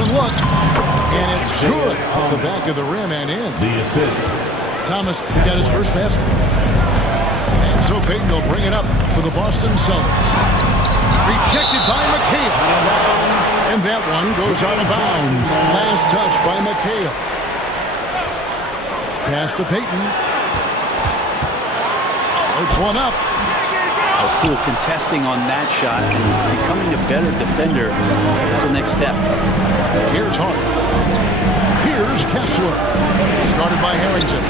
open look. And it's good off the back of the rim and in. The assist. Thomas got his first basket. And so Payton will bring it up for the Boston Celtics. Rejected by McHale. And that one goes out of bounds. Last touch by McHale. Pass to Payton. Floats one up. Poole contesting on that shot and becoming a better defender. That's the next step. Here's Hart. Here's Kessler. Started by Harrington.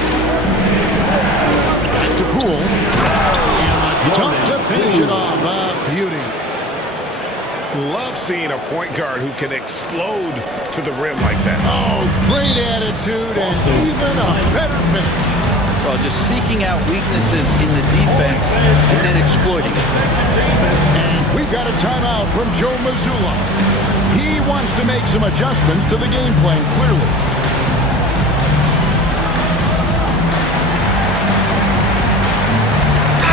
Back to Poole. And a dunk to finish it off. Beauty. Love seeing a point guard who can explode to the rim like that. Oh, great attitude and even a better finish. Well, just seeking out weaknesses in the defense and then exploiting it. And we've got a timeout from Joe Mazzulla. He wants to make some adjustments to the game plan, clearly.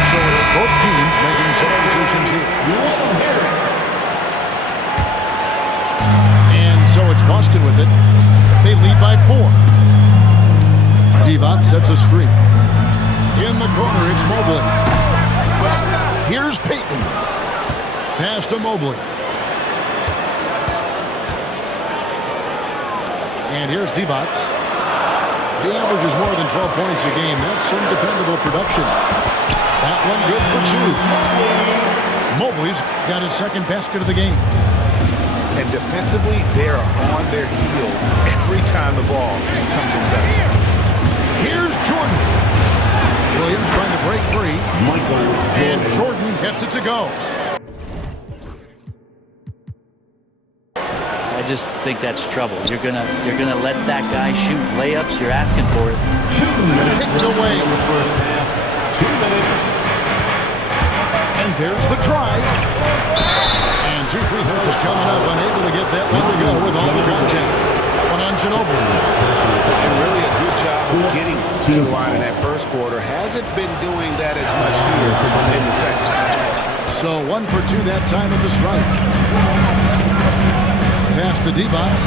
So it's both teams making substitutions here. And so it's Boston with it. They lead by 4. Divac sets a screen. In the corner, it's Mobley. Here's Payton. Pass to Mobley. And here's Divac. He averages more than 12 points a game. That's some dependable production. That one good for 2. Mobley's got his second basket of the game. And defensively, they are on their heels every time the ball comes inside. Here's Jordan. Williams trying to break free. And Jordan gets it to go. I just think that's trouble. You're gonna let that guy shoot layups. You're asking for it. Picked away. 2 minutes. And there's the drive. And 2 free throws coming up. Unable to get that one to go with all the contact. One on Ginobili. And really a good job of getting to the line in that first quarter. Hasn't been doing that as much here in the second. So 1 for 2 that time at the strike. Pass to Divac.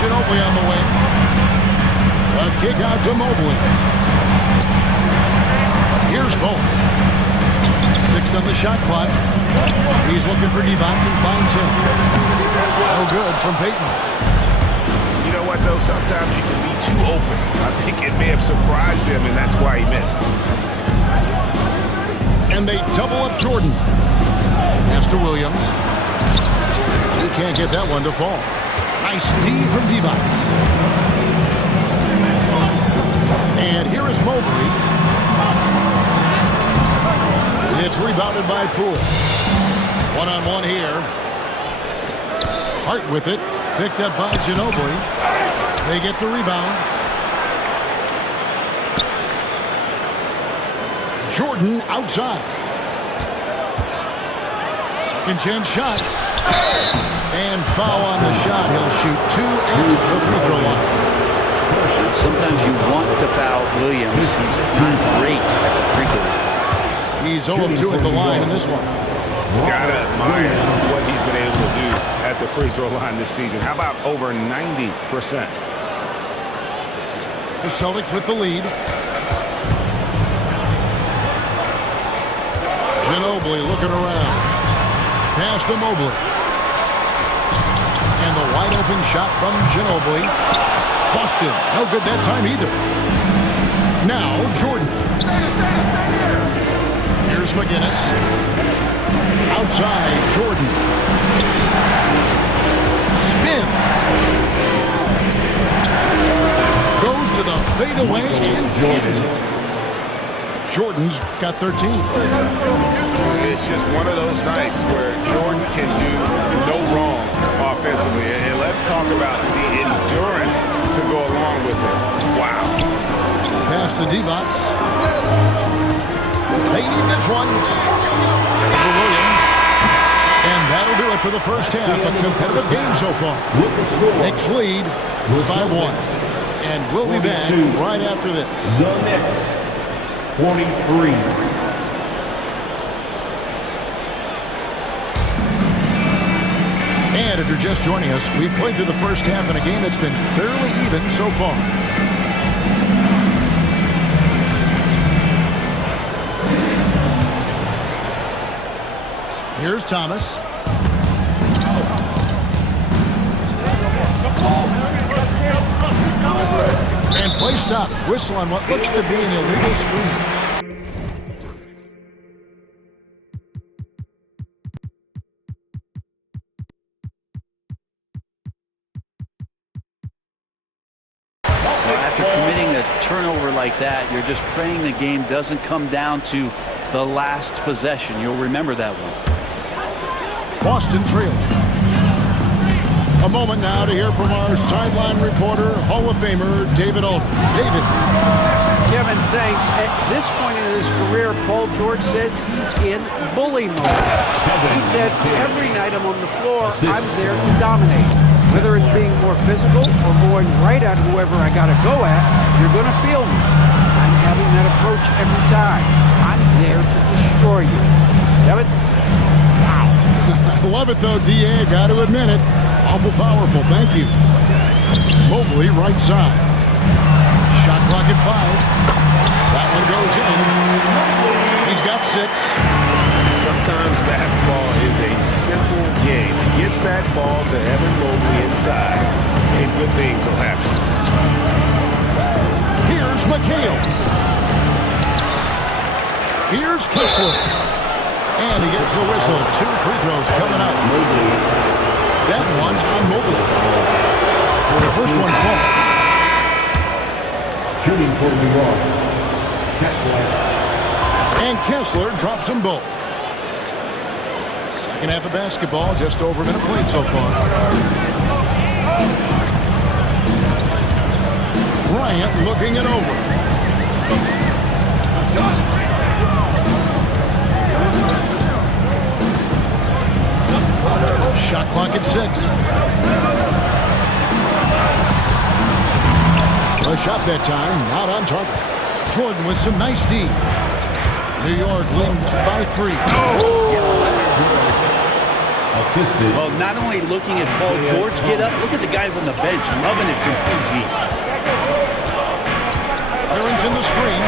Ginobili on the wing. A kick out to Mobley. Here's Bowman. 6 on the shot clock. He's looking for Divac and finds him. No good from Payton. You know what, though? Sometimes you can be too open. I think it may have surprised him, and that's why he missed. And they double up Jordan. Pass to Williams. He can't get that one to fall. Nice D from Divac. And here is Mobley. It's rebounded by Poole. One-on-one here. Hart with it. Picked up by Ginobili. They get the rebound. Jordan outside. Second chance shot. And foul on the shot. He'll shoot 2 at the free throw line. Sometimes you want to foul Williams. He's not great at the free throw line. He's 0 of 2 at the line in this one. Gotta admire what he's been able to do at the free throw line this season. How about over 90%? The Celtics with the lead. Ginobili looking around. Pass to Mobley. And the wide open shot from Ginobili. Boston, no good that time either. Now Jordan. Here's McGinnis. Outside, Jordan. Spins. Goes to the fadeaway and hits it. Jordan's got 13. It's just one of those nights where Jordan can do no wrong offensively. And let's talk about the endurance to go along with it. Wow. Pass to Divac. They need this one. For Williams. And that'll do it for the first half. A competitive game so far. Knicks lead by 1. And we'll be back right after this. The Knicks, 23. And if you're just joining us, we've played through the first half in a game that's been fairly even so far. Here's Thomas. And play stops. Whistle on what looks to be an illegal screen. After committing a turnover like that, you're just praying the game doesn't come down to the last possession. You'll remember that one. Boston trailing. A moment now to hear from our sideline reporter, Hall of Famer David Aldridge. David. Kevin, thanks. At this point in his career, Paul George says he's in bully mode. He said, every night I'm on the floor, I'm there to dominate. Whether it's being more physical or going right at whoever I got to go at, you're going to feel me. I'm having that approach every time. I'm there to destroy you. Kevin? Wow. I love it, though, D.A. Got to admit it. Awful powerful. Thank you. Mobley, right side. Shot clock at 5. That one goes in. He's got 6. Sometimes basketball is a simple game. Get that ball to Evan Mobley inside, and good things will happen. Here's McHale. Here's Kessler. And he gets the whistle. 2 free throws coming up. That one on Mobley. The first one falls. Shooting for New York, Kessler. And Kessler drops them both. Second half of basketball, just over a minute played so far. Bryant looking it over. Shot clock at 6. A shot that time, not on target. Jordan with some nice D. New York leading by 3. Assisted. Well, not only looking at Paul George get up, look at the guys on the bench loving it from PG. Harrington the screen.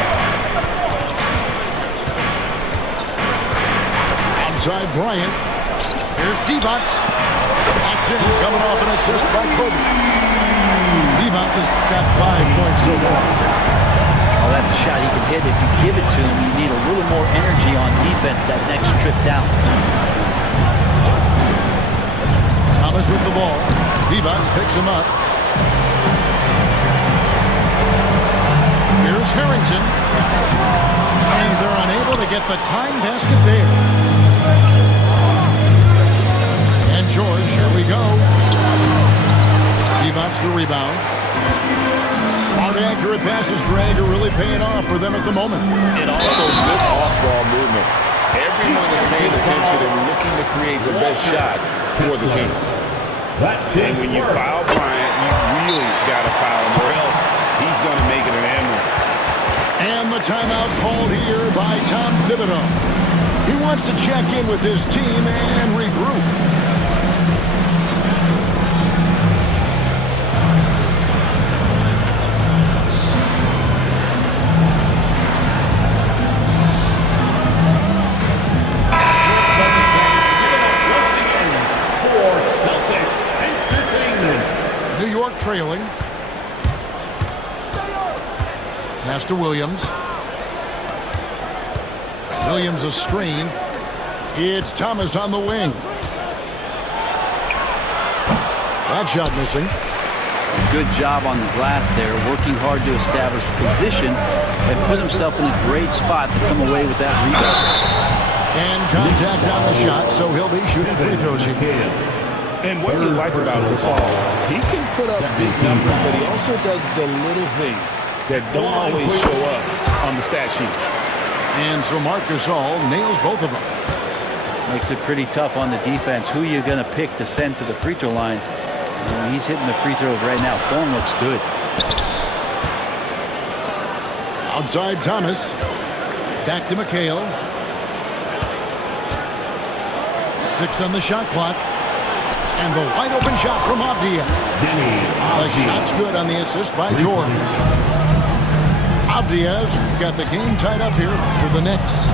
Outside Bryant. Here's Divac. That's it, coming off an assist by Kobe. Divac has got 5 points so far. Oh, that's a shot he can hit. If you give it to him, you need a little more energy on defense that next trip down. Thomas with the ball. Divac picks him up. Here's Harrington. And they're unable to get the time basket there. And George, here we go. Divac the rebound. Smart, accurate passes, Greg, are really paying off for them at the moment. And also good off-ball movement. Everyone is paying attention and looking to create the best shot for the team. And when you foul Bryant, you really got to foul him, or else he's going to make it an and one. And the timeout called here by Tom Thibodeau. He wants to check in with his team and regroup. Trailing. Pass to Williams. Williams a screen. It's Thomas on the wing. That shot missing. Good job on the glass there, working hard to establish position and put himself in a great spot to come away with that rebound. And contact on the shot, so he'll be shooting free throws here. And what we like about Gasol, he can put up big numbers, but he also does the little things that don't always show up on the stat sheet. And so Marc Gasol nails both of them. Makes it pretty tough on the defense. Who are you going to pick to send to the free throw line? He's hitting the free throws right now. Form looks good. Outside Thomas. Back to McHale. 6 on the shot clock. And the wide open shot from Avdia. The shot's good on the assist by George. Avdia's got the game tied up here for the Knicks.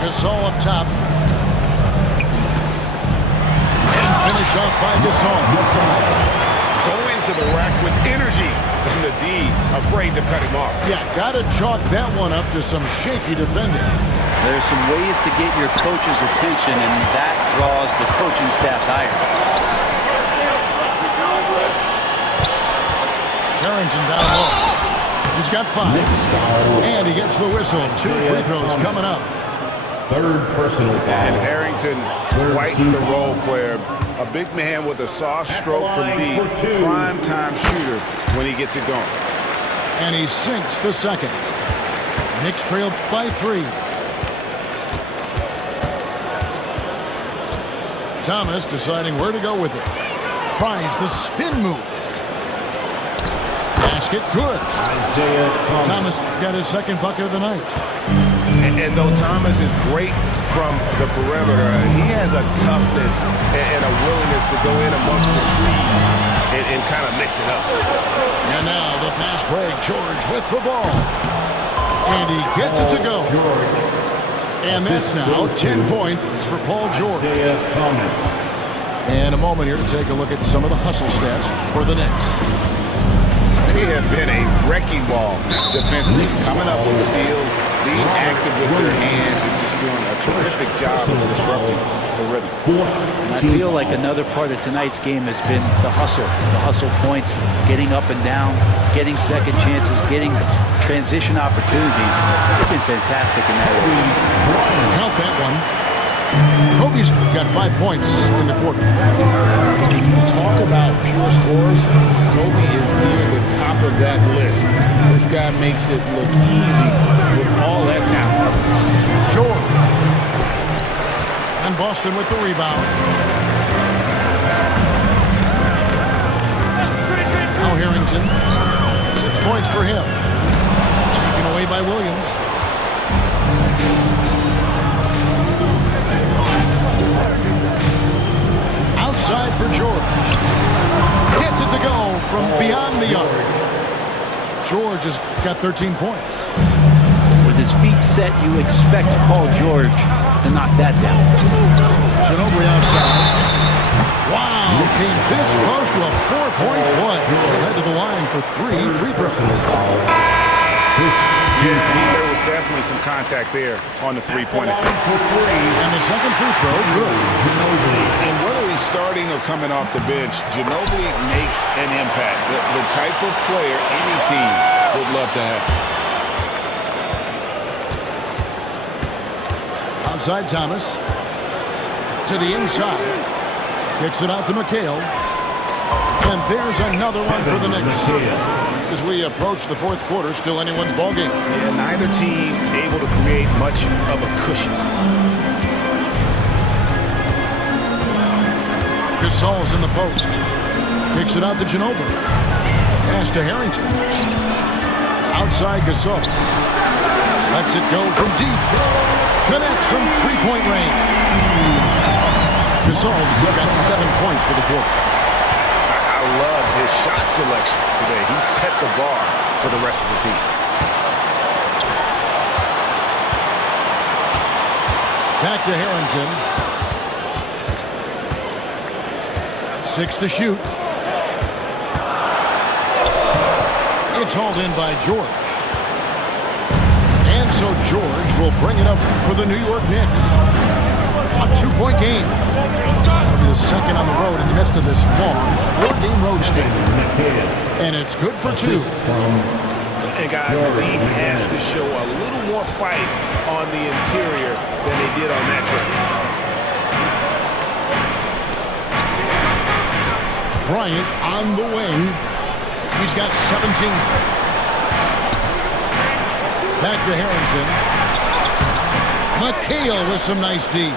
Gasol up top. And finish off by Gasol. Go into the rack with energy. And the D afraid to cut him off. Yeah, got to chalk that one up to some shaky defending. There's some ways to get your coach's attention, and that draws the coaching staff's ire. Harrington down low. He's got 5. And he gets the whistle. 2 free throws coming up. Third personal foul. And Harrington, quite the role player. A big man with a soft stroke from deep. Prime time shooter when he gets it going. And he sinks the second. Knicks trail by 3. Thomas deciding where to go with it. Tries the spin move. Basket good. Thomas got his second bucket of the night. And though Thomas is great from the perimeter, he has a toughness and a willingness to go in amongst the trees and kind of mix it up. And now the fast break. George with the ball. And he gets it to go. And that's now 10 points for Paul George. And a moment here to take a look at some of the hustle stats for the Knicks. They have been a wrecking ball defensively, coming up with steals, being active with their hands, and just doing a terrific job of disrupting the rhythm. And I feel like another part of tonight's game has been the hustle points, getting up and down, getting second chances, getting transition opportunities. They've been fantastic in that area. Count that one. Kobe's got 5 points in the quarter. When you talk about pure scores, Kobe is near the top of that list. This guy makes it look easy with all that talent. George. And Boston with the rebound. Now Harrington. 6 points for him. Taken away by Williams. Outside for George. Gets it to go from beyond the arc. George has got 13 points. With his feet set, you expect Paul George to knock that down. Ginobili outside. Wow, came this close to a 4-point play. Head to the line for 3 free throws. There was definitely some contact there on the three-point attempt. And the second free throw, good. And whether he's starting or coming off the bench, Ginobili makes an impact. The type of player any team would love to have. Outside Thomas. To the inside. Kicks it out to McHale. And there's another one for the Knicks. As we approach the fourth quarter, still anyone's ballgame. Yeah, neither team able to create much of a cushion. Gasol's in the post. Kicks it out to Ginobili. Pass to Harrington. Outside Gasol. Lets it go from deep. Connects from three-point range. Gasol's got 7 points for the quarter. I love his shot selection today. He set the bar for the rest of the team. Back to Harrington. 6 to shoot. It's hauled in by George. And so George will bring it up for the New York Knicks. A 2-point game. That'll be the second on the road in the midst of this long 4-game road stint. And it's good for 2. And guys, the D has to show a little more fight on the interior than they did on that trip. Bryant on the wing. He's got 17. Back to Harrington. McHale with some nice D.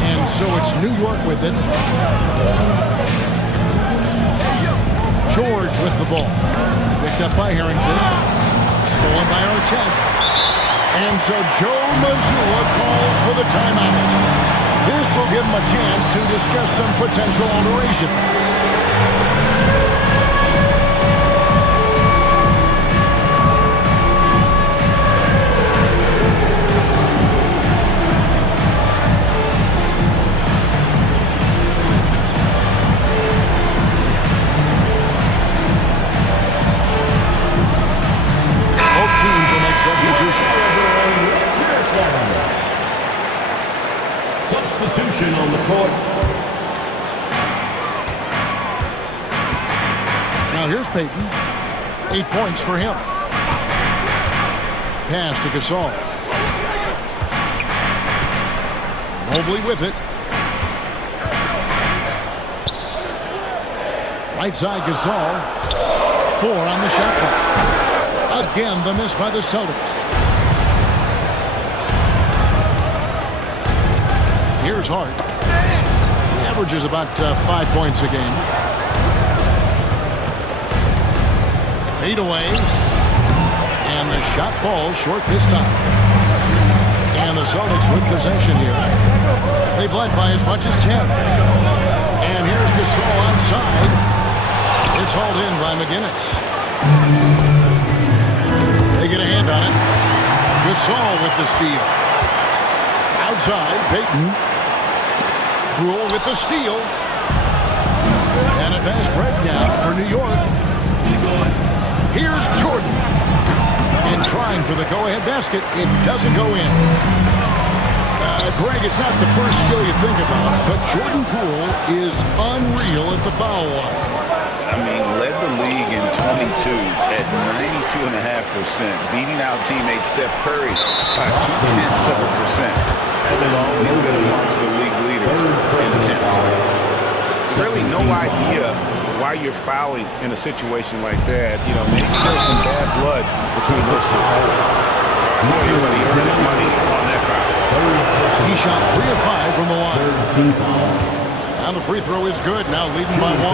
And so it's New York with it. George with the ball. Picked up by Harrington. Stolen by Artest. And so Joe Mazzulla calls for the timeout. This will give them a chance to discuss some potential alterations. Substitution on the court. Now here's Payton. 8 points for him. Pass to Gasol. Mobley with it. Right side Gasol. 4 on the shot clock. Again, the miss by the Celtics. Here's Hart. He averages about 5 points a game. Fade away. And the shot falls short this time. And the Celtics with possession here. They've led by as much as 10. And here's Gasol onside. It's hauled in by McGinnis. They get a hand on it. Gasol with the steal. Outside, Payton. Rule with the steal. And a fast breakdown for New York. Here's Jordan. And trying for the go-ahead basket. It doesn't go in. Greg, it's not the first skill you think about, but Jordan Poole is unreal at the foul line. I mean, led the league in 22 at 92.5%, beating out teammate Steph Curry by 0.2%. And always been amongst the league leaders in attempts. Really no idea why you're fouling in a situation like that. You know, maybe there's some bad blood between those two. I tell you what, he earned his money on that foul. He shot 3 of 5 from the line. And the free throw is good, now leading by 1.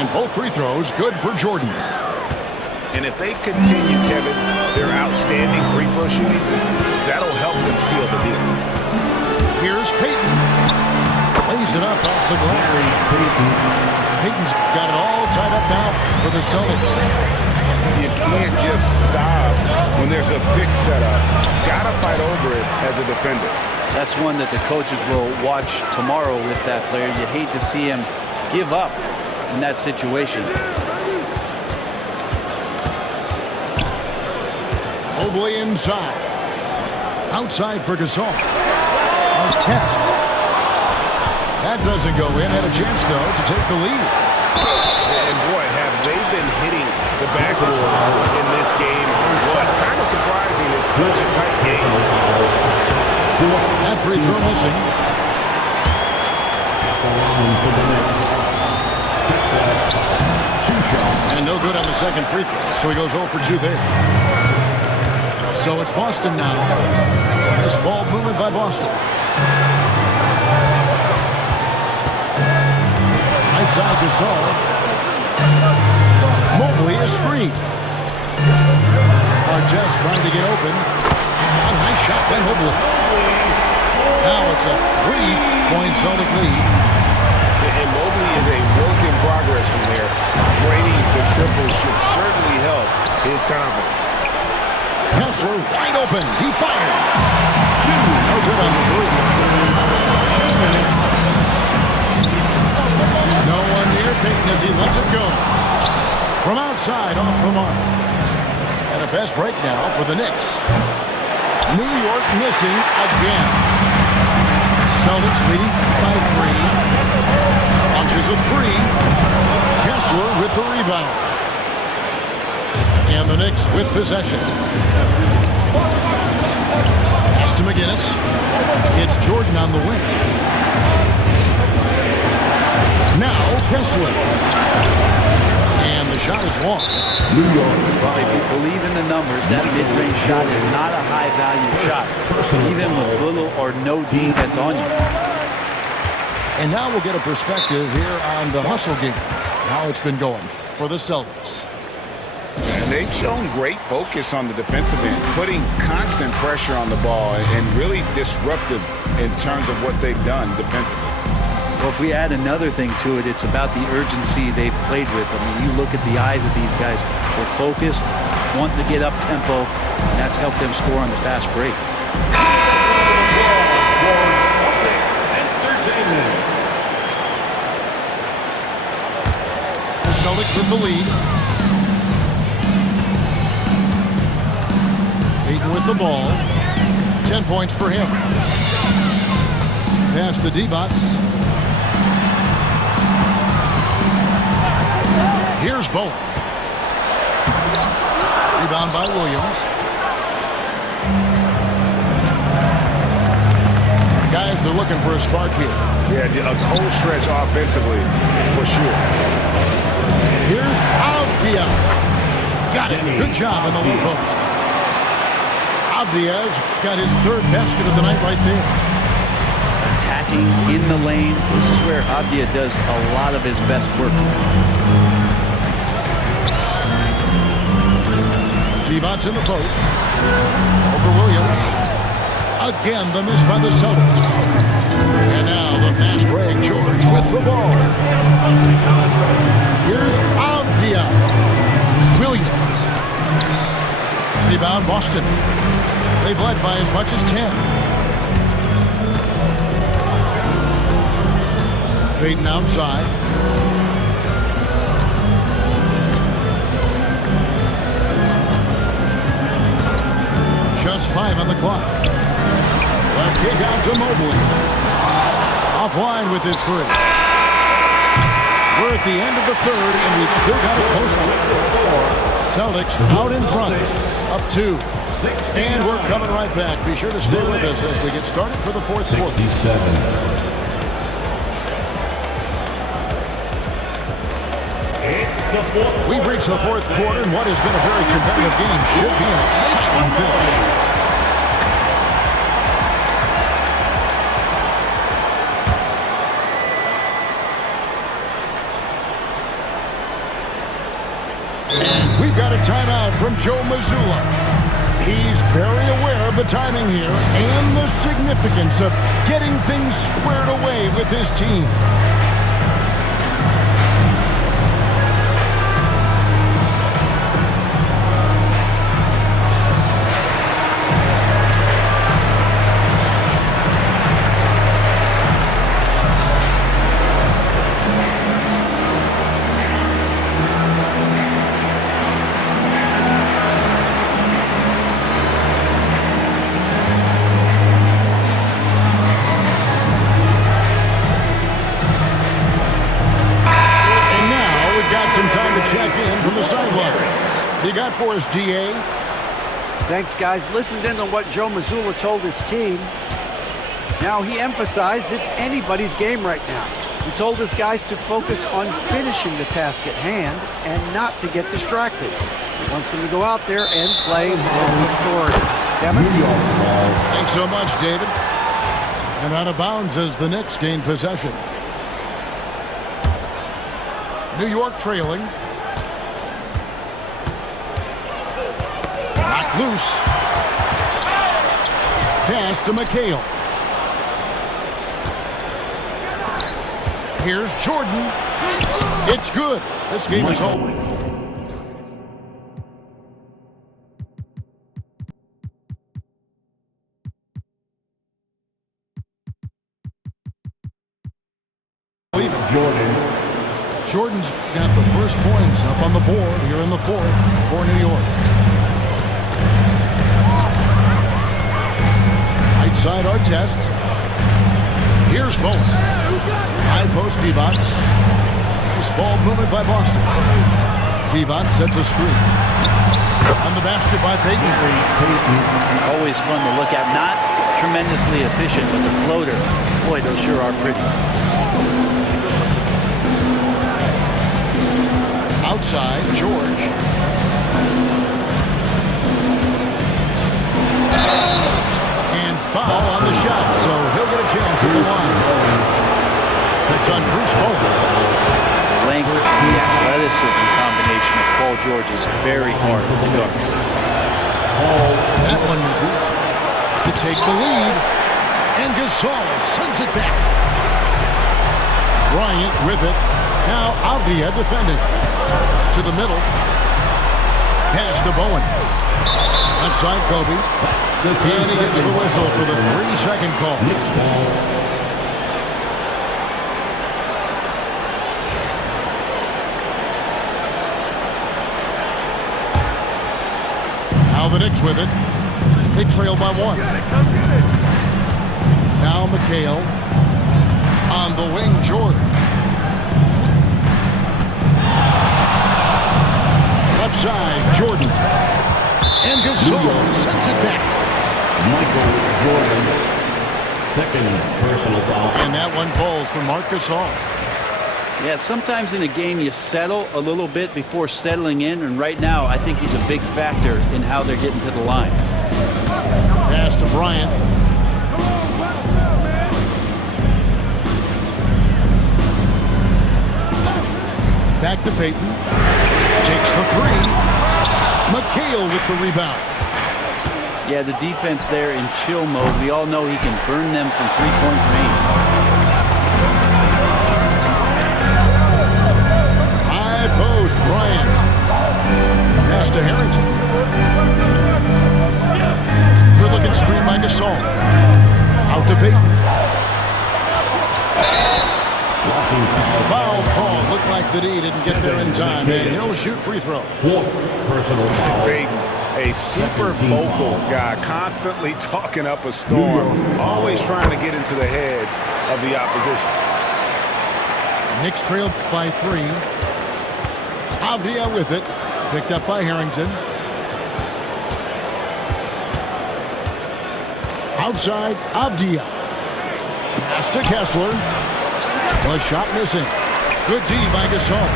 And both free throws good for Jordan. And if they continue, Kevin, their outstanding free throw shooting, that'll help them seal the deal. Here's Payton. Lays it up off the glass. Payton's got it all tied up now for the Celtics. You can't just stop when there's a pick set up. Gotta fight over it as a defender. That's one that the coaches will watch tomorrow with that player. You hate to see him give up in that situation. Mobley inside. Outside for Gasol. Artest. That doesn't go in. Had a chance, though, to take the lead. And boy, have they been hitting the backboard in this game. What? Kind of surprising. It's such a tight game. That free throw missing. And no good on the second free throw, so he goes 0 for 2 there. So it's Boston now. This ball movement by Boston. Right side Gasol. Mobley a screen. Artest trying to get open. A nice shot by Mobley. Now it's a 3-point Celtic lead. And Mobley is a work in progress from there. Draining the triple should certainly help his confidence. Kessler wide open. He fired. No good on the 3. No one near Payton as he lets it go. From outside off the mark. And a fast break now for the Knicks. New York missing again. Celtics leading by 3. Launches a 3. Kessler with the rebound. And the Knicks with possession. Pass to McGinnis. It's Jordan on the wing. Now Kessler. And the shot is long. New York. Well, if you believe in the numbers, that mid-range shot is not a high-value shot, even with little or no defense on you. And now we'll get a perspective here on the hustle game. How it's been going for the Celtics. And they've shown great focus on the defensive end, putting constant pressure on the ball and really disruptive in terms of what they've done defensively. Well, if we add another thing to it, it's about the urgency they've played with. I mean, you look at the eyes of these guys. They're focused, wanting to get up tempo, and that's helped them score on the fast break. The Celtics with the lead. Ayton with the ball. 10 points for him. Pass to Divac. Here's Bowen. Rebound by Williams. Guys are looking for a spark here. Yeah, a cold stretch offensively, for sure. Here's Avdia. Got it. Good job in the low post. Avdia got his third basket of the night right there. Attacking in the lane. This is where Avdia does a lot of his best work. Divac in the post. Over Williams. Again, the miss by the Celtics. And now the fast break. George with the ball. Here's Avdia. Williams. Rebound Boston. They've led by as much as 10. Payton outside. Just 5 on the clock. Left kick out to Mobley. Offline with his 3. We're at the end of the third, and we've still got a close one. Celtics out in front, up 2. And we're coming right back. Be sure to stay with us as we get started for the fourth quarter. We've reached the fourth quarter, and what has been a very competitive game should be an exciting finish. And we've got a timeout from Joe Mazzulla. He's very aware of the timing here and the significance of getting things squared away with his team. For us, DA. Thanks, guys. Listened in on what Joe Mazzulla told his team. Now, he emphasized it's anybody's game right now. He told his guys to focus on finishing the task at hand and not to get distracted. He wants them to go out there and play with authority. Kevin? Thanks so much, David. And out of bounds as the Knicks gain possession. New York trailing. Loose. Pass to McHale. Here's Jordan. It's good. This game is over. Jordan's got the first points up on the board here in the fourth for New York. Side Artest. Here's Bowen. High post Divac. Nice ball movement by Boston. Divac sets a screen. On the basket by Payton. Always fun to look at. Not tremendously efficient, but the floater, boy, those sure are pretty. Outside, George. Foul on the shot, so he'll get a chance at the line. It's on Bruce Bowen. Length, the athleticism combination of Paul George is very hard to guard. That one misses to take the lead. And Gasol sends it back. Bryant with it. Now Avdia defending. To the middle. Pass to Bowen. Outside Kobe. And he gets the whistle for the 3-second call. Now the Knicks with it. They trail by 1. Now McHale. On the wing, George. Left side, Jordan. And Gasol sends it back. Michael Jordan, second personal foul. And that one falls for Marc Gasol. Yeah, sometimes in a game you settle a little bit before settling in, and right now I think he's a big factor in how they're getting to the line. Pass to Bryant. Back to Payton. Takes the 3. McHale with the rebound. Yeah, the defense there in chill mode. We all know he can burn them from three-point range. High post, Bryant. Pass to Harrington. Good-looking screen by Gasol. Out to Payton. Foul call. Looked like that he didn't get there in time, and he'll shoot free throw. Fourth personal foul. Payton, a super vocal guy, constantly talking up a storm, always trying to get into the heads of the opposition. Knicks trail by 3. Avdia with it. Picked up by Harrington. Outside, Avdia. Pass to Kessler. The shot missing. Good D by Gasol.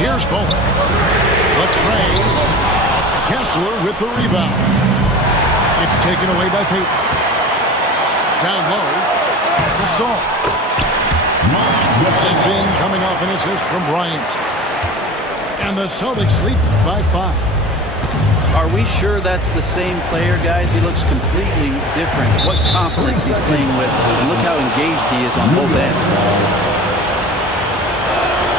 Here's Bowen. Latrey. Kessler with the rebound. It's taken away by Payton. Down low. Gasol. It's in, coming off an assist from Bryant. And the Celtics lead by 5. Are we sure that's the same player, guys? He looks completely different. What confidence he's playing with. And look how engaged he is on both ends.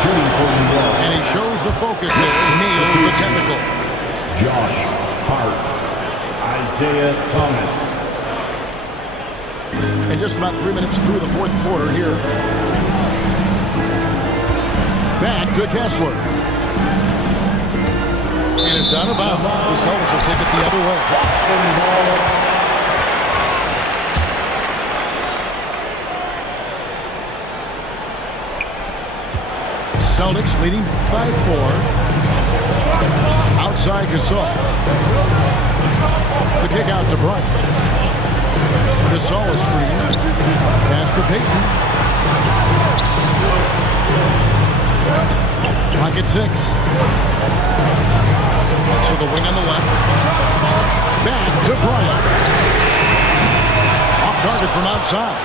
And he shows the focus there. Nails the technical. Josh Hart. Isaiah Thomas. And just about 3 minutes through the fourth quarter here. Back to Kessler. And it's out of bounds. The Celtics will take it the other way. Celtics leading by 4. Outside Gasol. The kick out to Bryant. Gasol a screen. Pass to Payton. Clock at 6. To the wing on the left. Back to Bryant. Off target from outside.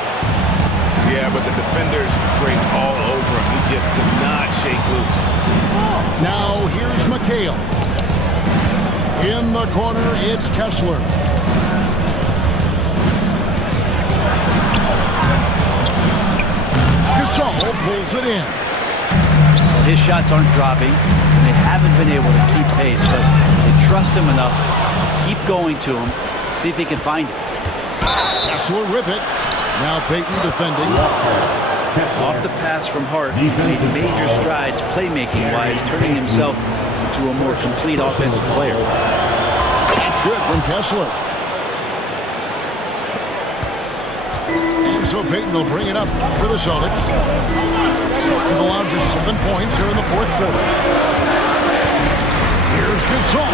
Yeah, but the defenders draped all over him. He just could not shake loose. Now here's McHale. In the corner, it's Kessler. Gasol pulls it in. His shots aren't dropping, and they haven't been able to keep pace, but they trust him enough to keep going to him, see if he can find it. Kessler with it. Now Payton defending. Off the pass from Hart, he's made major strides playmaking-wise, turning himself into a more complete offensive player. That's good from Kessler. And so Payton will bring it up for the Celtics. It allows us 7 points here in the fourth quarter. Here's Gasol.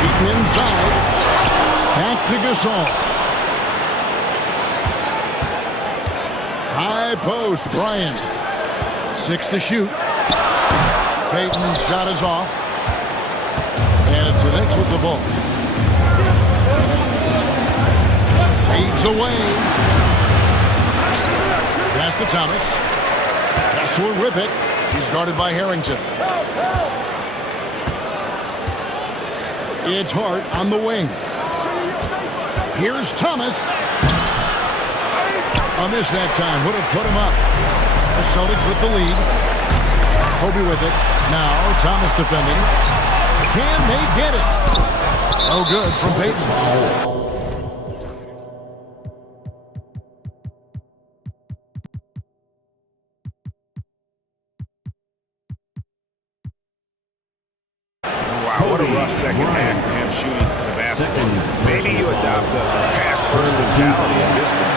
Payton inside. Back to Gasol. High post, Bryant. 6 to shoot. Payton's shot is off. And it's the Knicks with the ball. Fades away. Pass to Thomas. Kessler with it. He's guarded by Harrington. It's Hart on the wing. Here's Thomas. A miss that time. Would have put him up. The Celtics with the lead. Kobe with it. Now Thomas defending. Can they get it? Oh, good from Payton. What a rough second half for him shooting the basketball. Maybe you adopt a pass-first mentality in this one.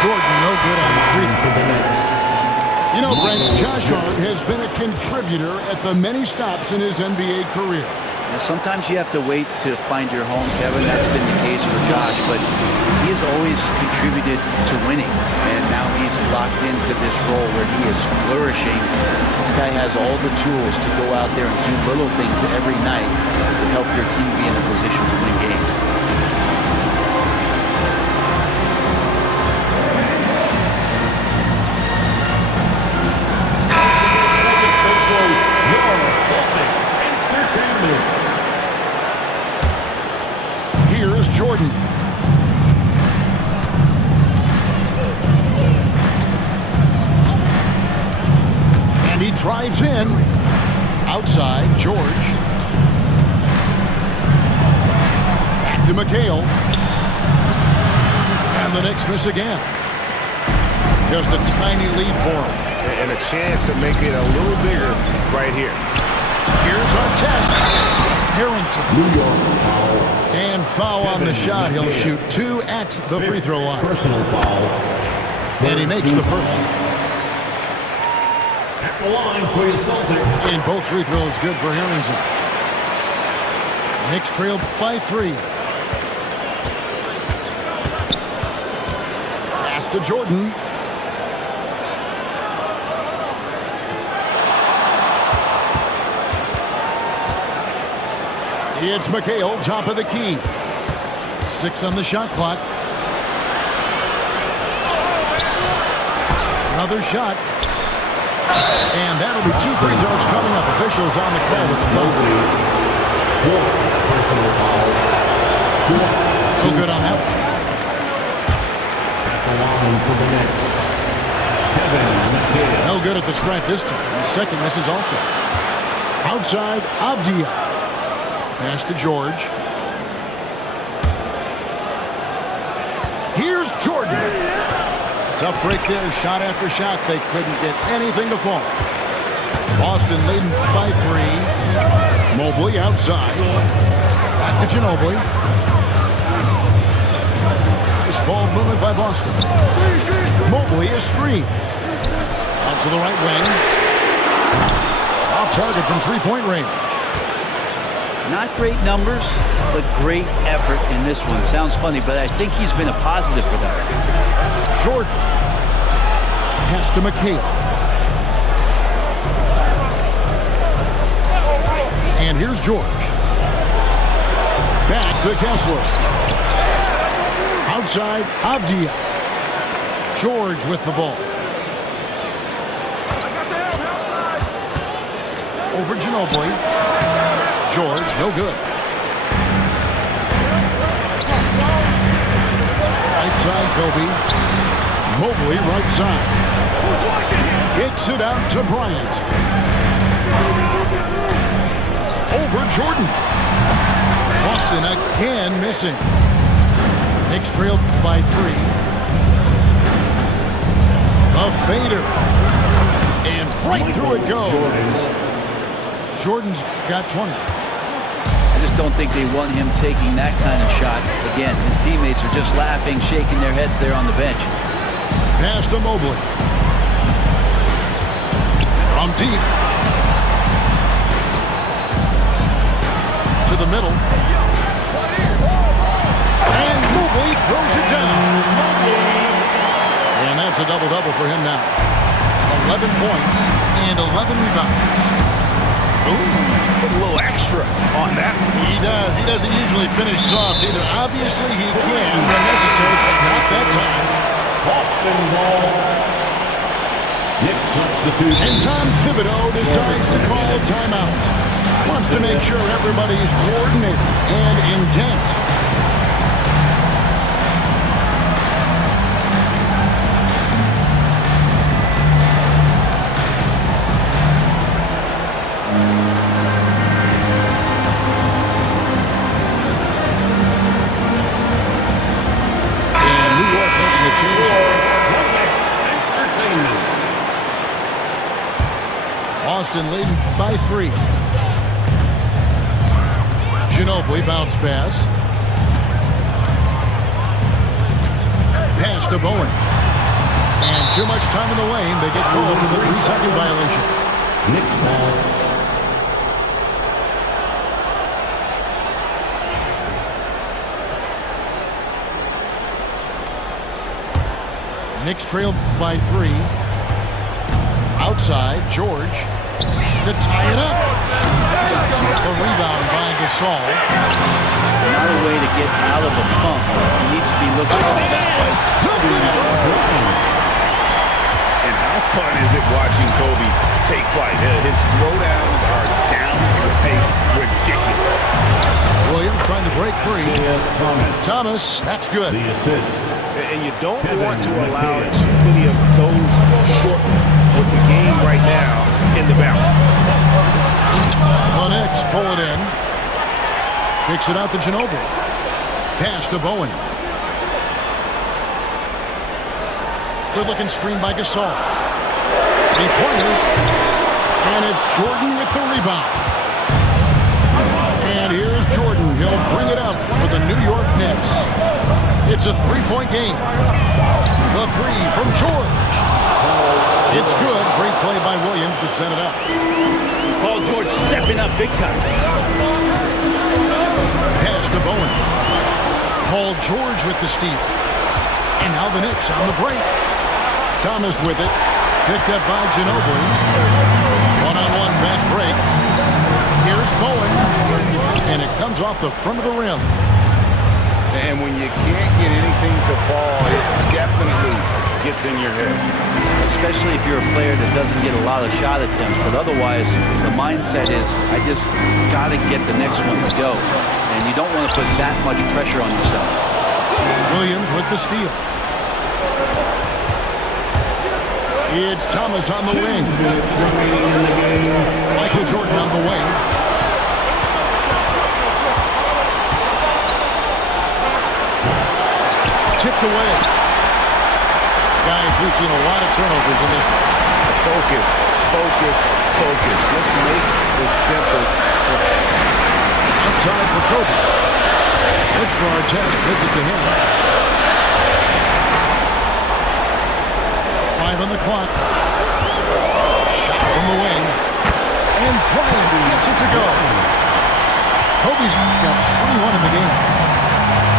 Jordan, no good on the free throw. You know, Brent, Josh Hart has been a contributor at the many stops in his NBA career. Now, sometimes you have to wait to find your home, Kevin. That's been the case for Josh, but he has always contributed to winning, and now he's locked into this role where he is flourishing. This guy has all the tools to go out there and do little things every night to help your team be in a position to win games. Here's Jordan. And he drives in. Outside, George. Back to McHale. And the Knicks miss again. Just a tiny lead for him. And a chance to make it a little bigger right here. Here's our test. Harrington. And foul on the shot. He'll shoot 2 at the free throw line. Personal foul. And he makes the first. At the line for your Celtics. And both free throws good for Harrington. Knicks trailed by 3. Pass to Jordan. It's McHale, top of the key. 6 on the shot clock. Another shot. And that'll be 2 free throws coming up. Officials on the call with the foul. Personal foul. So good on that one. At the line for the Knicks. Kevin McHale. No good at the stripe this time. The second misses also. Outside, Avdia. Pass to George. Here's Jordan. Tough break there. Shot after shot. They couldn't get anything to fall. Boston leading by 3. Mobley outside. Back to Ginobili. Nice ball movement by Boston. Mobley is screen. Out to the right wing. Off target from three-point range. Not great numbers, but great effort in this one. Sounds funny, but I think he's been a positive for them. Jordan. Pass to McHale. And here's George. Back to Kessler. Outside, Avdia. George with the ball. Over Ginobili. George, no good. Right side, Kobe. Mobley, right side. Kicks it out to Bryant. Over Jordan. Boston again missing. Knicks trailed by 3. A fader. And right through it goes. Jordan's got 20. I just don't think they want him taking that kind of shot. Again, his teammates are just laughing, shaking their heads there on the bench. Pass to Mobley. From deep. To the middle. And Mobley throws it down. And that's a double-double for him now. 11 points and 11 rebounds. Ooh, put a little extra on that. He does. He doesn't usually finish soft either. Obviously, he can when necessary, but not that time. Boston ball. Knicks substitution. And Tom Thibodeau decides to call timeout. Wants to make sure everybody's coordinated and intent. And New York making a change. Boston leading by 3. Ginobili bounce pass. Pass to Bowen. And too much time in the lane. They get called for the 3-second violation. Knicks ball. Knicks trail by 3. Outside, George to tie it up. The rebound by Gasol. Not a way to get out of a funk. He needs to be looking that way. And how fun is it watching Kobe take flight? His throwdowns are downright ridiculous. Williams trying to break free. Thomas, that's good. The assist. And you don't want to allow too many of those short ones with the game right now in the balance. The Knicks pull it in. Kicks it out to Ginobili. Pass to Bowen. Good-looking screen by Gasol. Three-pointer. And it's Jordan with the rebound. And here's Jordan. He'll bring it up for the New York Knicks. It's a 3-point game. The 3 from George. It's good. Great play by Williams to set it up. Paul George stepping up big time. Pass to Bowen. Paul George with the steal. And now the Knicks on the break. Thomas with it. Picked up by Ginobili. One-on-one fast break. Here's Bowen. And it comes off the front of the rim. And when you can't get anything to fall, it definitely gets in your head. Especially if you're a player that doesn't get a lot of shot attempts. But otherwise, the mindset is, I just got to get the next one to go. And you don't want to put that much pressure on yourself. Williams with the steal. It's Thomas on the wing. Michael Jordan on the wing. Tipped away. Guys, we've seen a lot of turnovers in this one. Focus, focus, focus. Just make this simple. Outside for Kobe. Looks for Artest. Hits it to him. 5 on the clock. Shot from the wing. And Bryant gets it to go. Kobe's got 21 in the game.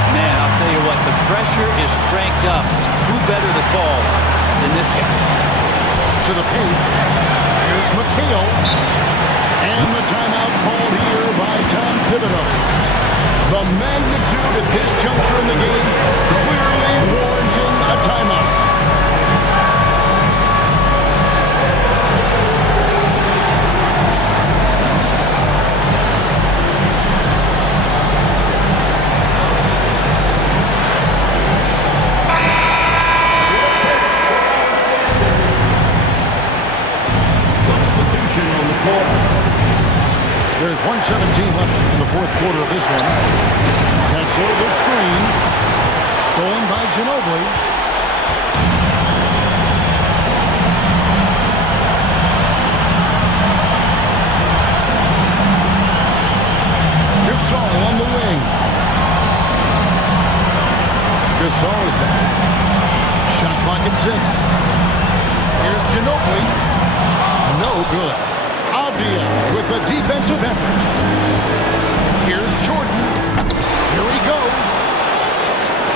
Man, I'll tell you what, the pressure is cranked up. Who better to call than this guy? To the paint. Here's McHale. And the timeout called here by Tom Thibodeau. The magnitude at this juncture in the game clearly warranting a timeout. There's 1:17 left in the fourth quarter of this one. Gasol the screen. Stolen by Ginobili. Gasol on the wing. Gasol is down. Shot clock at 6. Here's Ginobili. No good. Abdia with a defensive effort. Here's Jordan. Here he goes.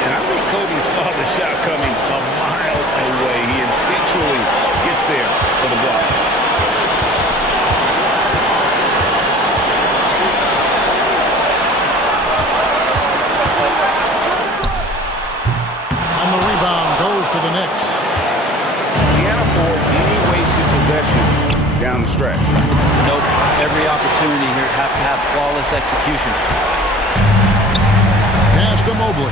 And I think Kobe saw the shot coming a mile away. He instinctually gets there for the block. And the rebound goes to the Knicks. Can't afford any wasted possessions down the stretch. Nope. every opportunity here have to have flawless execution. Pass to Mobley.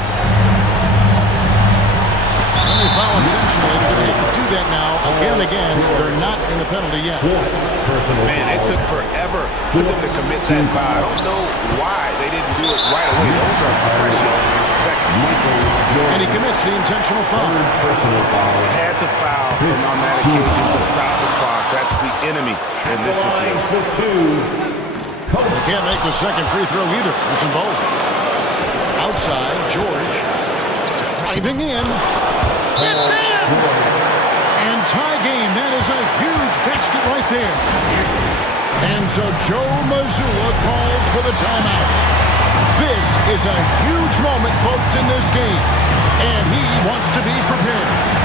And they foul intentionally. They're going to have to do that now again and again. They're not in the penalty yet. Man, it took forever for them to commit that foul. I don't know why they didn't do it right away. Those are precious seconds. And he commits the intentional foul. They had to foul him on that occasion to stop the clock. That's the enemy in this situation. They can't make the second free throw either. Missing both. Outside, George. Driving in. It's in! And tie game. That is a huge basket right there. And so Joe Mazzulla calls for the timeout. This is a huge moment, folks, in this game. And he wants to be prepared.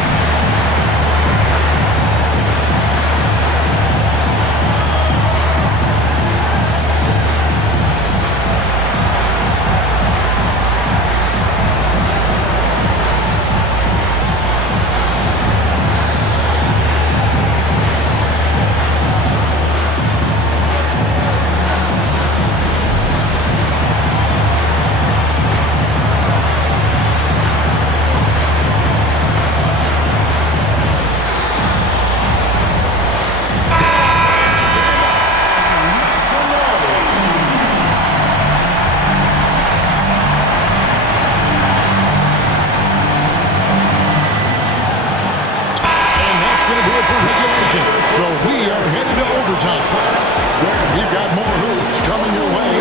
We've got more hoops coming your way.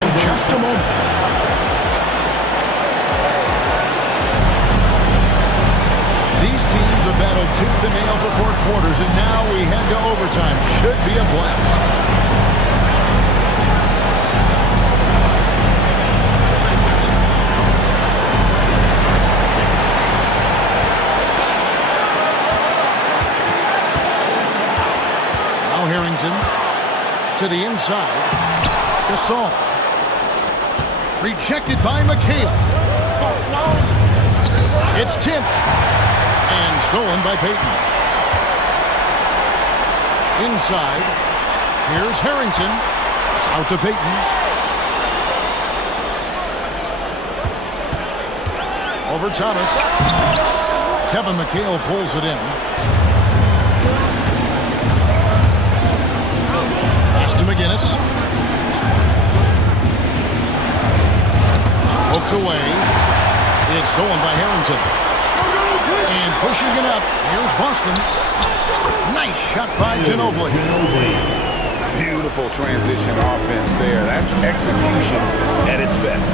Just a moment. These teams have battled tooth and nail for 4 quarters, and now we head to overtime. Should be a blast. Harrington to the inside. Gasol. Rejected by McHale. It's tipped. And stolen by Payton. Inside. Here's Harrington. Out to Payton. Over Thomas. Kevin McHale pulls it in. To McGinnis. Poked away. It's stolen by Harrington. And pushing it up. Here's Boston. Nice shot by Ginobili. Beautiful transition offense there. That's execution at its best.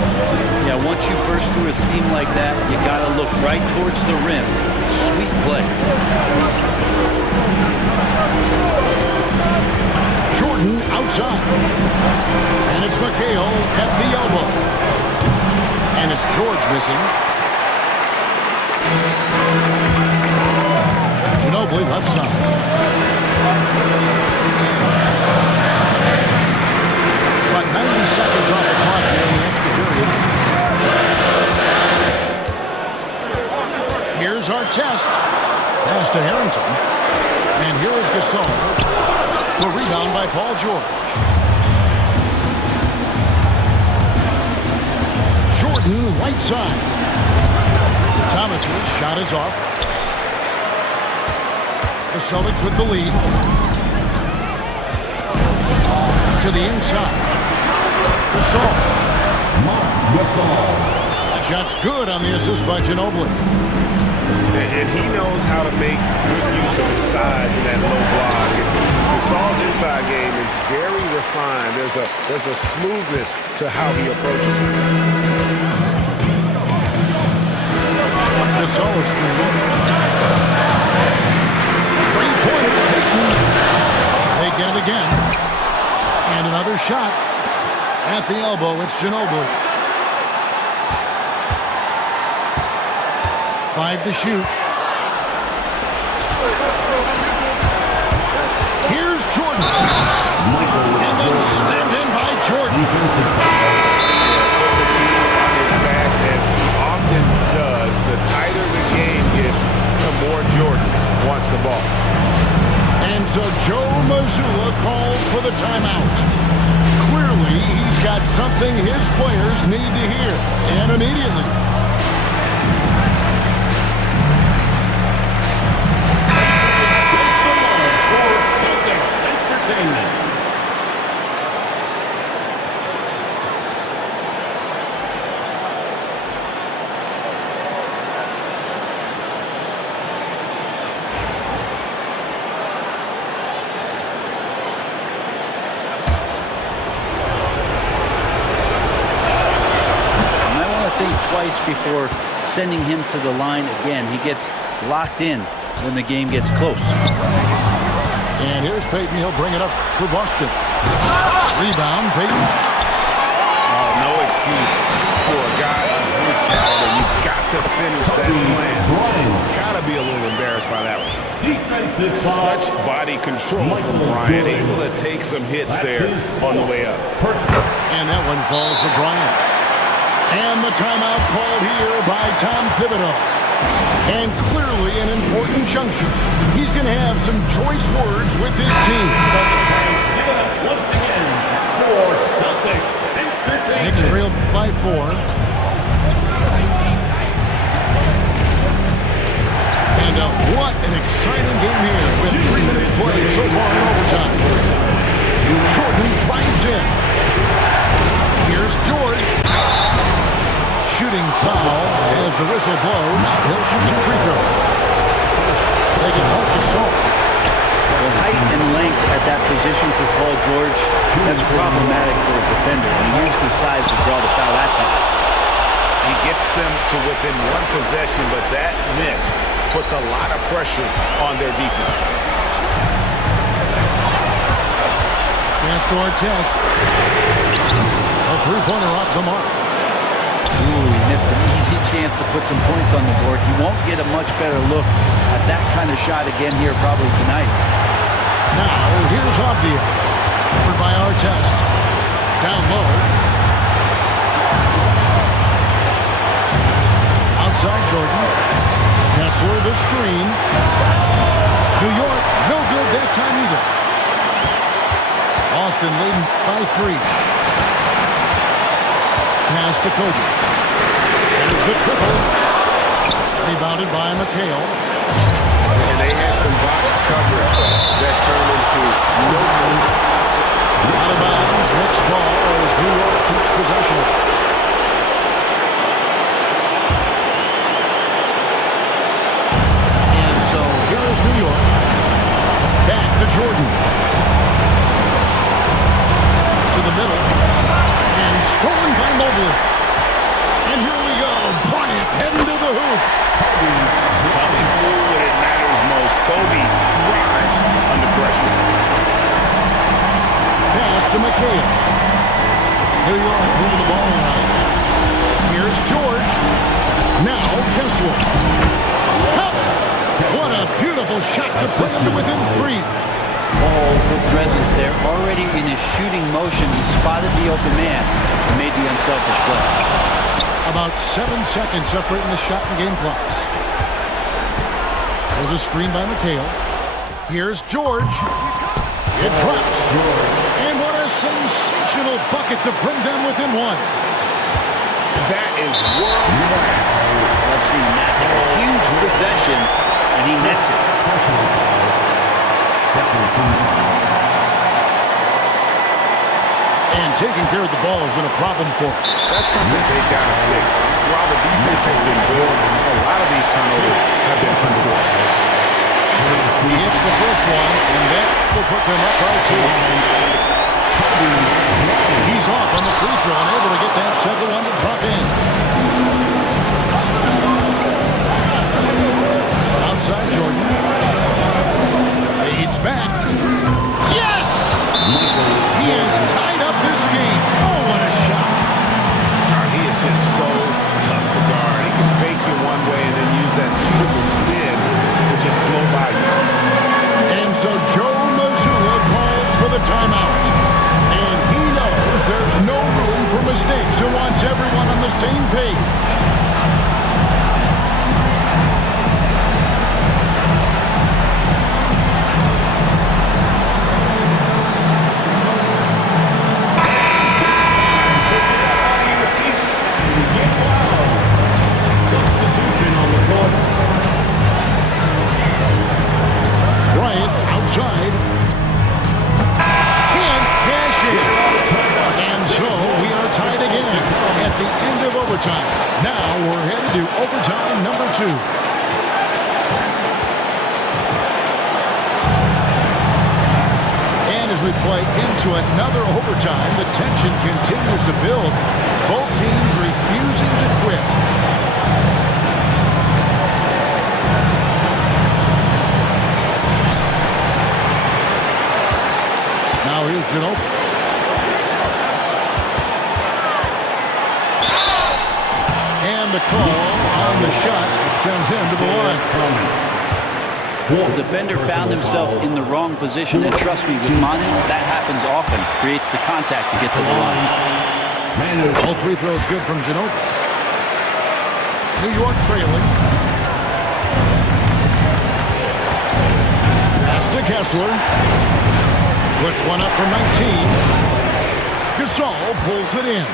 Yeah, once you burst through a seam like that, you got to look right towards the rim. Sweet play. Jordan outside. And it's McHale at the elbow. And it's George missing. Ginobili left side. About 90 seconds off the clock here in the extra period. Here's our test. Pass to Harrington. And here is Gasol. The rebound by Paul George. Jordan, right side. Thomas's shot is off. The Celtics with the lead. To the inside. Gasol. That shot's good on the assist by Ginobili. And he knows how to make good use of his size in that low block. Gasol's inside game is very refined. There's a smoothness to how he approaches it. Gasol is screening. Three-pointer. They get it again. And another shot at the elbow. It's Ginobili. 5 to shoot. Here's Jordan. And then slammed in by Jordan. Put the team on his back as he often does. The tighter the game gets, the more Jordan wants the ball. And so Joe Mazzulla calls for the timeout. Clearly, he's got something his players need to hear, and immediately. Twice before sending him to the line again. He gets locked in when the game gets close. And here's Payton. He'll bring it up for Boston. Rebound, Payton. Oh, no excuse for a guy of his caliber. You've got to finish that slam. Got to be a little embarrassed by that one. Such body control from Bryant. Able to take some hits there on the way up. And that one falls for Bryant. And the timeout called here by Tom Thibodeau. And clearly an important juncture. He's going to have some choice words with his team. Once again, for Celtics Entertainment. Knicks trail by 4. And what an exciting game here with 3 minutes played so far in overtime. Jordan drives in. Here's George. Shooting foul as the whistle blows. He'll shoot 2 free throws. They get Marc Gasol. The height and length at that position for Paul George, that's problematic for a defender. And he used his size to draw the foul that time. He gets them to within 1 possession, but that miss puts a lot of pressure on their defense. Pass to Artest. A 3-pointer off the mark. Ooh, he missed an easy chance to put some points on the board. He won't get a much better look at that kind of shot again here probably tonight. Now, here's Avdia. Covered by Artest. Down low. Outside Jordan. Kessler the screen. New York, no good that time either. Boston leading by 3. Pass to Kobe. There's the triple. Rebounded by McHale. And they had some botched coverage that turned into no coverage. Out of bounds, Knicks ball as New York keeps possession. And so here is New York. Back to Jordan. To the middle. And stolen by Mobley. And here we go. Bryant heading to the hoop. Coming through when it matters most. Kobe thrives under pressure. Pass to McHale. New York moving the ball around. Here's George. Now Kessler. Covered. What a beautiful shot to bring him to within 3. Oh, good presence there. Already in his shooting motion, he spotted the open man and made the unselfish play. About 7 seconds separating the shot and game clocks. There's a screen by McHale. Here's George. It drops. And what a sensational bucket to bring them within 1. That is world class. I've seen that. A huge possession, and he nets it. And taking care of the ball has been a problem for him. That's something they've got to fix. While the defense has been good, a lot of these turnovers have been unforced. He hits the first one, and that will put them up by 2. He's off on the free throw and able to get that second one to drop in. Outside Jordan. Fades back. Yes! He has tied up this game. Oh, what a shot. He is just so tough to guard. He can fake you one way and then use that beautiful spin to just blow by you. And so Joe Mazzulla calls for the timeout. And he knows there's overtime number 2. And as we play into another overtime, the tension continues to build. Both teams refusing to quit. Now here's Ginobili. And the call on the shot sends him to the line. The defender found himself in the wrong position, and trust me, with Manu, that happens often. Creates the contact to get to the line. All free throws good from Ginobili. New York trailing. Pass to Kessler. Puts one up from 19. Gasol pulls it in.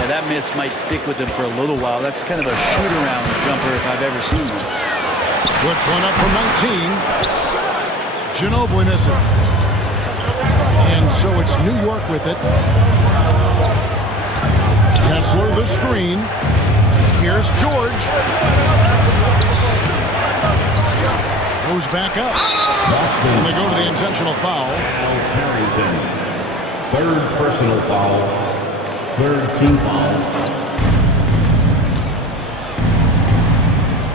Yeah, that miss might stick with him for a little while. That's kind of a shoot-around jumper if I've ever seen one. Puts one up from 19. Ginobili misses. And so it's New York with it. Kessler the screen. Here's George. Goes back up. And they go to the intentional foul. Al Harrington. Third personal foul. Third team foul.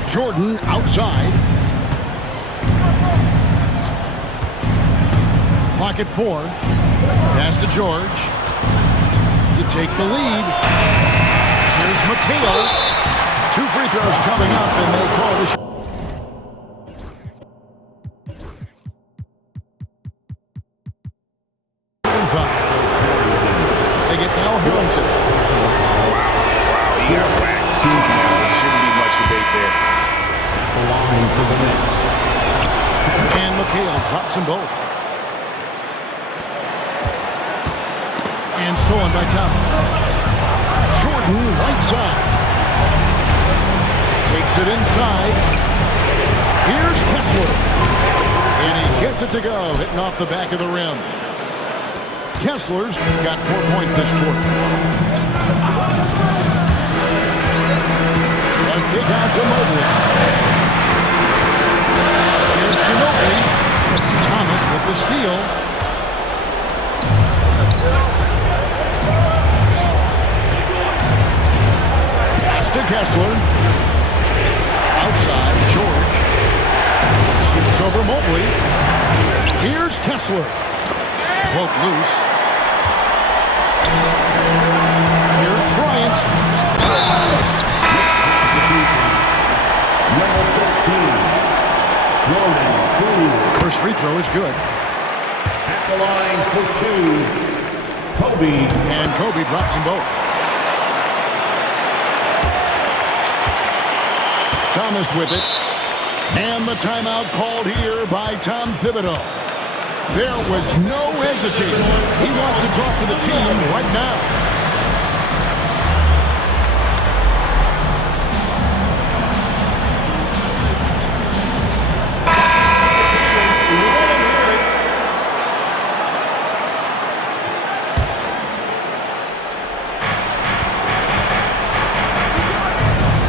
Jordan outside. Clock at 4. Pass to George to take the lead. Here's McHale. 2 free throws coming up, and they call the shot. They get Al Harrington. Wow, he got whacked. There shouldn't be much debate there. Line for the Knicks. And McHale drops them both. And stolen by Thomas. Jordan right side. Takes it inside. Here's Kessler. And he gets it to go, hitting off the back of the rim. Kessler's got 4 points this quarter. A kick out to Mobley. Here's Ginobili. Thomas with the steal. Pass to Kessler. Outside, George. Shoots over Mobley. Here's Kessler. Poke loose. Here's Bryant. Number 13. Jordan Poole. First free throw is good. At the line for 2. Kobe. And Kobe drops them both. Thomas with it. And the timeout called here by Tom Thibodeau. There was no hesitating. He wants to talk to the team right now.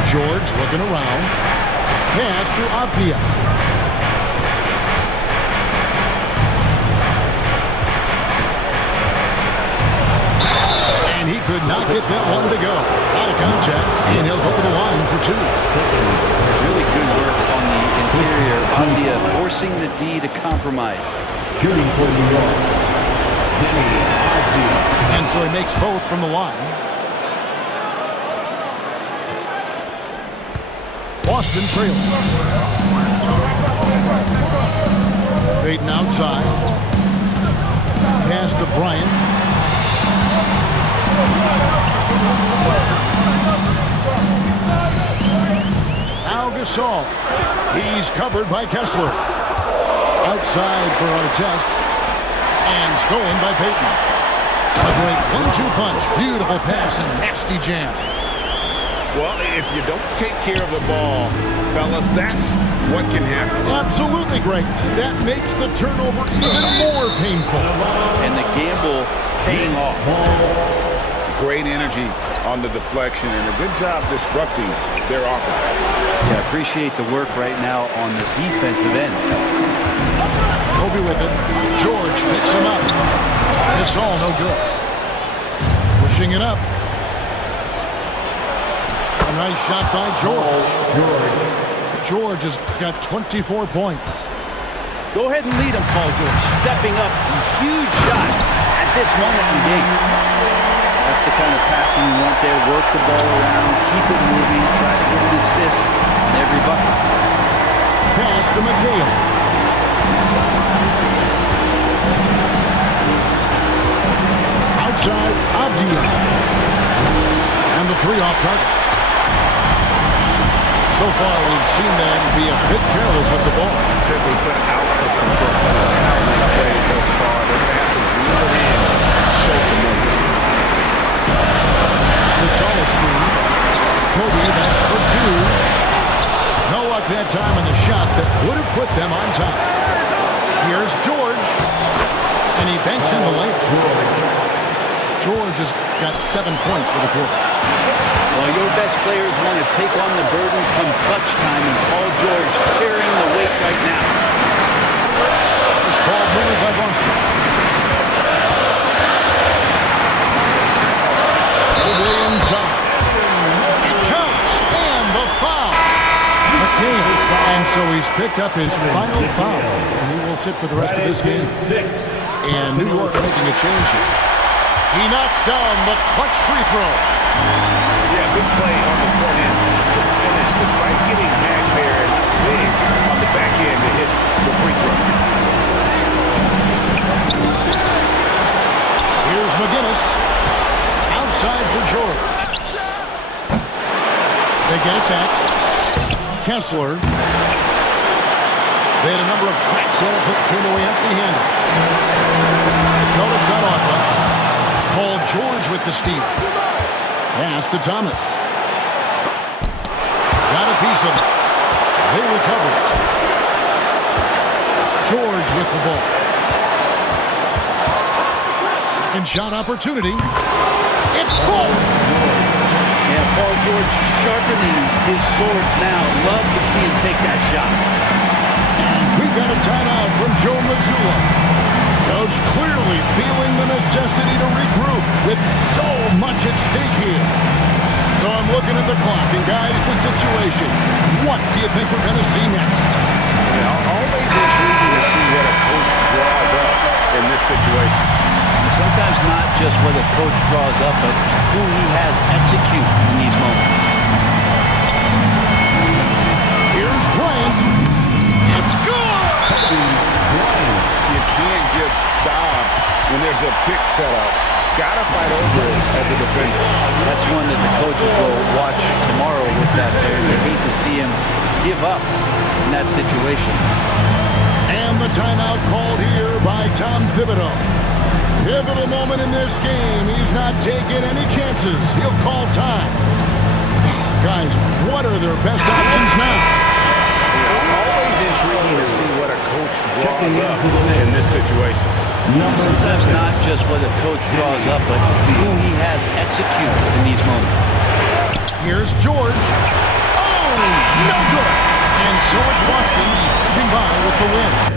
George looking around. Pass to Avdia. And he could not get that one to go. Out of contact, and he'll go to the line for 2. Really good work on the interior. Avdia forcing the D to compromise. Shooting for New York. Deni Avdia. And so he makes both from the line. Boston trailing. Payton outside. Pass to Bryant. Now Gasol. He's covered by Kessler. Outside for a test. And stolen by Payton. A great 1-2 punch. Beautiful pass and nasty jam. Well, if you don't take care of the ball, fellas, that's what can happen. Absolutely, Greg. That makes the turnover even more painful. And the gamble paying off. Great energy on the deflection and a good job disrupting their offense. Yeah, appreciate the work right now on the defensive end. Kobe with it. George picks him up. This all no good. Pushing it up. A nice shot by George. George has got 24 points. Go ahead and lead him, Paul George. Stepping up, a huge shot at this moment in the game. That's the kind of passing you want there. Work the ball around, keep it moving, try to get an assist on every bucket. Pass to McHale. Outside, Avdia. And the three off target. So far, we've seen them be a bit careless with the ball. Simply put, out of control. That is how they played thus far. They're going to have to reel it in and show some more discipline. The solid screen. Kobe, that's for two. No luck that time on the shot that would have put them on top. Here's George. And he banks in the layup. George has got 7 points for the quarter. Well, your best players want to take on the burden come clutch time, and Paul George carrying the weight right now. This ball moved by Boston. Kobe inside. It counts, and the foul. McCain. And so he's picked up his final foul. He will sit for the rest of this game. And New York making a change here. He knocks down the clutch free throw. Yeah, big play on the front end to finish despite getting hacked there and big on the back end to hit the free throw. Here's McGinnis. Outside for George. They get it back. Kessler. They had a number of cracks at it, but came away empty-handed. Celtics on offense. Paul George with the steal. Pass to Thomas. Got a piece of it. They recover it. George with the ball. Second shot opportunity. It's full. Yeah, Paul George sharpening his swords now. Love to see him take that shot. We've got a timeout from Joe Mazzulla. Coach clearly feeling the necessity to regroup with so much at stake here. So I'm looking at the clock, and guys, the situation. What do you think we're going to see next? Yeah, always intriguing to see what a coach draws up in this situation. Sometimes not just what a coach draws up, but who he has execute in these moments. Here's Bryant. It's good! You can't just stop when there's a pick set up. Gotta fight over it as a defender. That's one that the coaches will watch tomorrow with that player. They hate to see him give up in that situation. And the timeout called here by Tom Thibodeau. Pivotal moment in this game. He's not taking any chances. He'll call time. Guys, what are their best options now? Always intriguing to see what a coach draws up in this situation. Sometimes not just what a coach draws up, but who he has execute in these moments. Here's George. Oh, no good. And so it's Boston slipping by with the win.